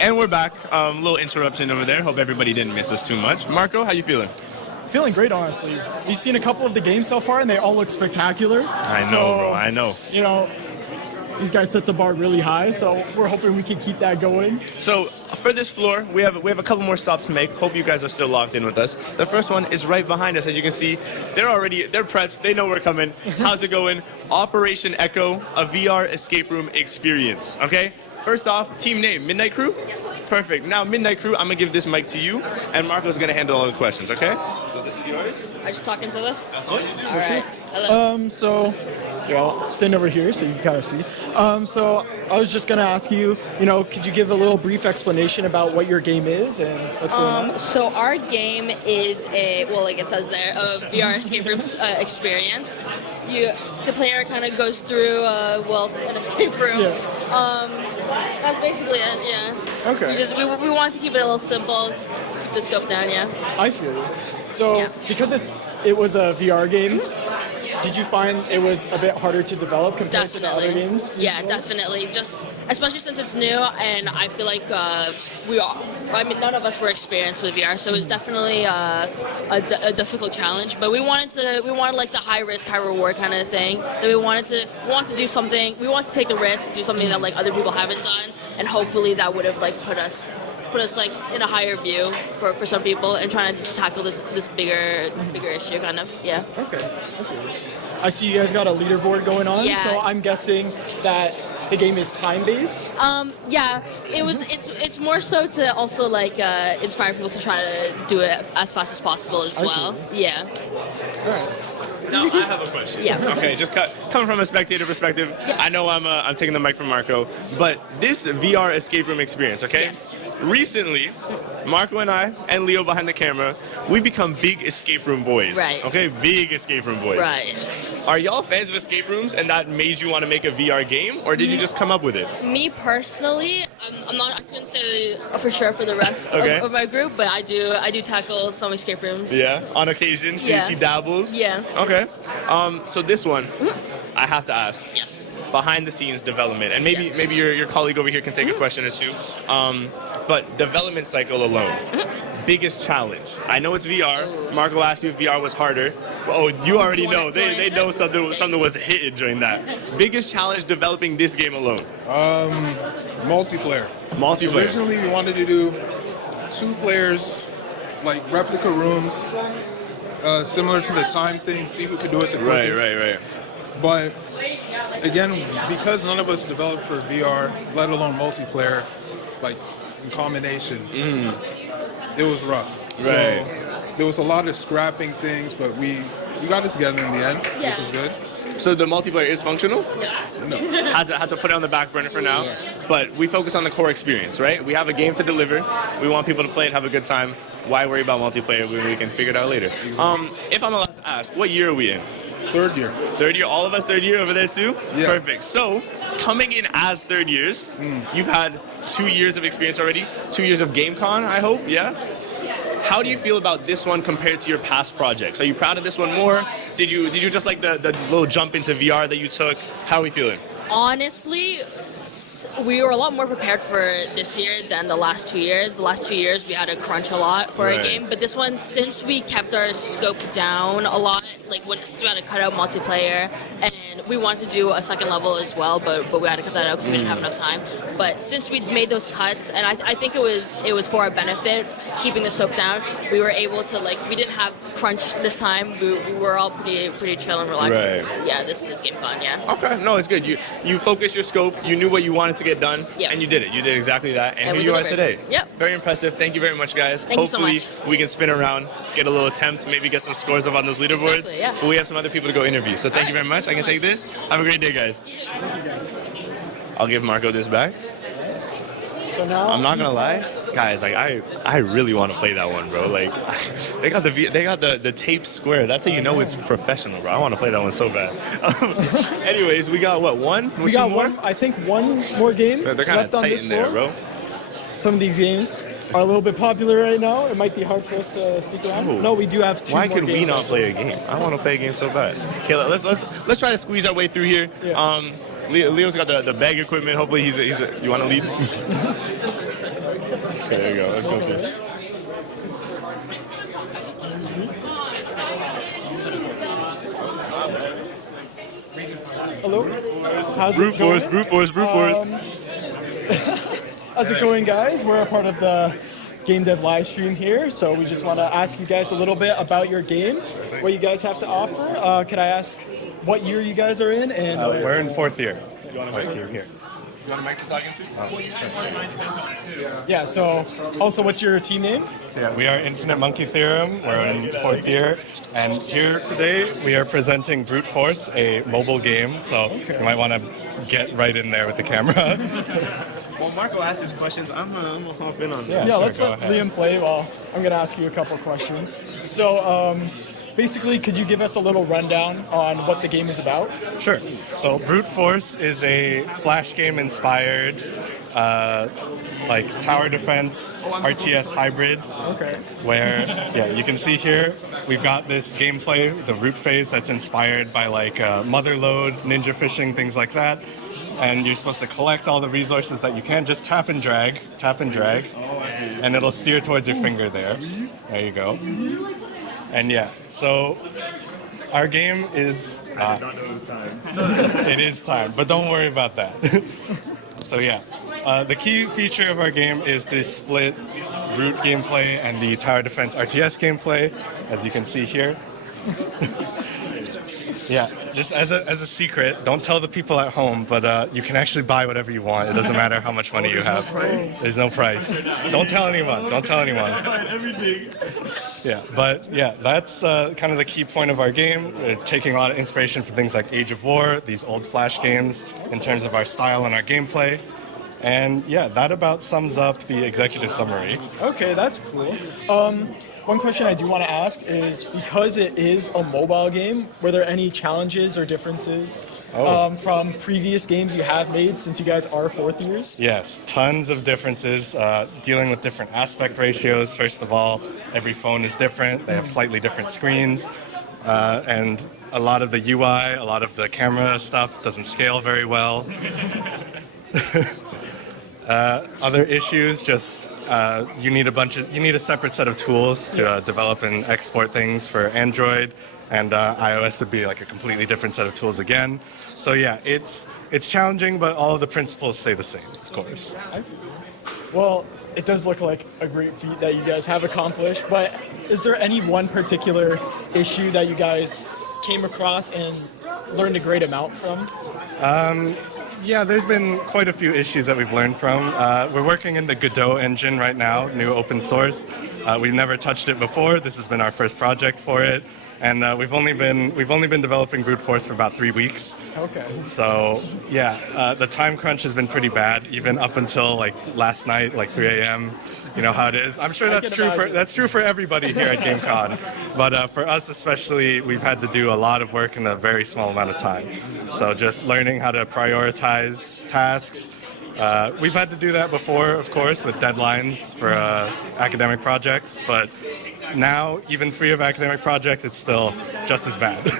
And we're back. Little interruption over there. Hope everybody didn't miss us too much. Marco, how you feeling? Feeling great, honestly. You've seen a couple of the games so far, and they all look spectacular. I know, bro. I know. You know, these guys set the bar really high, so we're hoping we can keep that going. So for this floor, we have a couple more stops to make. Hope you guys are still locked in with us. The first one is right behind us. As you can see, they're prepped. They know we're coming. How's it going? Operation Echo, a VR escape room experience. Okay. First off, team name, Midnight Crew? Yeah. Perfect. Now, Midnight Crew, I'm going to give this mic to you, and Marco's going to handle all the questions, okay? So this is yours. I just talk into this? Absolutely. All right. Hello. So, I'll stand over here so you can kind of see. So I was just going to ask you, could you give a little brief explanation about what your game is and what's going on? So our game is like it says there, a VR escape room experience. The player kind of goes through, an escape room. Yeah. That's basically it, yeah. Okay. We want to keep it a little simple, keep the scope down, yeah. I feel you. So, Yeah. because it was a VR game, did you find it was a bit harder to develop compared to the other games? Yeah, definitely. Just especially since it's new, and I feel like none of us were experienced with VR, so it was definitely a difficult challenge. But we wanted like the high risk, high reward kind of thing. That we wanted to do something. We wanted to take the risk, do something that like other people haven't done, and hopefully that would have like put us like in a higher view for some people, and trying to just tackle this bigger issue kind of. Yeah. Okay. That's good. I see you guys got a leaderboard going on, Yeah. so I'm guessing that the game is time-based. Yeah, it's more so to also like inspire people to try to do it as fast as possible as well. Yeah. All right. Now, I have a question. Yeah. Okay, just coming from a spectator perspective, Yeah. I know I'm taking the mic from Marco, but this VR escape room experience, okay? Yes. Recently, Marco and I, and Leo behind the camera, we become big escape room boys. Right. Okay, big escape room boys. Right. Are y'all fans of escape rooms, and that made you want to make a VR game, or did you just come up with it? Me personally, I couldn't say for sure for the rest Okay. of my group, but I do tackle some escape rooms. Yeah, on occasion, she dabbles. Yeah. Okay. So this one, I have to ask. Yes. Behind the scenes development, and maybe Yes. maybe your colleague over here can take a question or two. But development cycle alone, biggest challenge. I know it's VR. Marco asked you if VR was harder. Oh, you already know. They know something was hidden during that. Biggest challenge developing this game alone. Multiplayer. Multiplayer. Originally, we wanted to do 2 players, like replica rooms, similar to the time thing, see who could do it the quickest. Right. But again, because none of us developed for VR, let alone multiplayer, like in combination, it was rough. Right. So there was a lot of scrapping things, but we got it together in the end, Yeah. which was good. So the multiplayer is functional? No. Had to put it on the back burner for now. But we focus on the core experience, right? We have a game to deliver. We want people to play and have a good time. Why worry about multiplayer when we can figure it out later? If I'm allowed to ask, what year are we in? Third year. Third year, all of us third year over there too? Yeah. Perfect. So, coming in as third years, you've had 2 years of experience already, 2 years of GameCon, I hope, yeah? How do you feel about this one compared to your past projects? Are you proud of this one more? Did you just like the little jump into VR that you took? How are we feeling? Honestly, we were a lot more prepared for this year than the last 2 years. The last 2 years we had to crunch a lot for Right. a game, but this one, since we kept our scope down a lot, like since we had to cut out multiplayer, and we wanted to do a second level as well, but we had to cut that out because we didn't have enough time. But since we made those cuts, and I think it was for our benefit, keeping the scope down, we were able to we didn't have crunch this time. We were all pretty chill and relaxed. Right. Yeah, this GameCon, yeah. Okay, no, it's good. You focused your scope, you knew what you wanted to get done, Yeah. and you did it. You did exactly that, and And here we you are delivered. today. Yep. Very impressive. Thank you very much, guys. Thank you so Hopefully much. we can spin around, get a little attempt, maybe get some scores up on those leaderboards. Exactly, yeah. But we have some other people to go interview, so thank you very much. I can take this. Have a great day, guys. I'll give Marco this back. So now I'm not gonna lie, guys. Like I really want to play that one, bro. Like they got the tape square. That's how you know it's professional, bro. I want to play that one so bad. Anyways, we got what, one? we got one. I think one more game They're kind of left on tight this in there, floor. bro. Some of these games are a little bit popular right now. It might be hard for us to sneak around. Ooh. No, we do have 2 Why more could we games not left. play a game? I want to play a game so bad. Okay, let's try to squeeze our way through here. Yeah. Leo's got the bag equipment. Hopefully you want to lead? Okay, there you go. Let's go through. Hello. How's Brute it going? force. How's it going, guys? We're a part of the Game Dev live stream here, so we just want to ask you guys a little bit about your game, what you guys have to offer. Could I ask what year you guys are in? And we're in fourth year. You want a mic? Here. You want a mic to talk into? yeah. So, also, what's your team name? So yeah, we are Infinite Monkey Theorem. We're in fourth year, and here today we are presenting Brute Force, a mobile game. So you might want to get right in there with the camera. Well, Marco asked his questions. I'm gonna hop in on that. Yeah, sure, let's go let ahead. Liam play while I'm going to ask you a couple questions. So, basically, could you give us a little rundown on what the game is about? Sure. So Brute Force is a Flash game inspired, like tower defense RTS hybrid. Okay. Where, yeah, you can see here, we've got this gameplay, the root phase, that's inspired by like Motherlode, ninja fishing, things like that. And you're supposed to collect all the resources that you can. Just tap and drag, and it'll steer towards your finger there. There you go. And yeah, so our game is, it is time, but don't worry about that. So yeah, the key feature of our game is the split root gameplay and the tower defense RTS gameplay, as you can see here. Yeah, just as a secret, don't tell the people at home, but you can actually buy whatever you want. It doesn't matter how much money you have. There's no price. Don't tell anyone. Don't tell anyone. Yeah, but yeah, that's kind of the key point of our game. We're taking a lot of inspiration from things like Age of War, these old Flash games, in terms of our style and our gameplay. And yeah, that about sums up the executive summary. Okay, that's cool. One question I do want to ask is, because it is a mobile game, were there any challenges or differences from previous games you have made since you guys are fourth years? Yes, tons of differences, dealing with different aspect ratios. First of all, every phone is different. They have slightly different screens. And a lot of the UI, a lot of the camera stuff doesn't scale very well. Other issues, just you need a separate set of tools to develop and export things for Android, and iOS would be like a completely different set of tools again. So yeah, it's challenging, but all of the principles stay the same, of course. Well, it does look like a great feat that you guys have accomplished, but is there any one particular issue that you guys came across and learned a great amount from? Yeah, there's been quite a few issues that we've learned from. We're working in the Godot engine right now, new open source. We've never touched it before. This has been our first project for it, and we've only been developing Brute Force for about 3 weeks. Okay. So yeah, the time crunch has been pretty bad, even up until like last night, like 3 a.m. You know how it is. I'm sure that's true for everybody here at GameCon, but for us especially, we've had to do a lot of work in a very small amount of time. So just learning how to prioritize tasks. We've had to do that before, of course, with deadlines for academic projects, but now, even free of academic projects, it's still just as bad.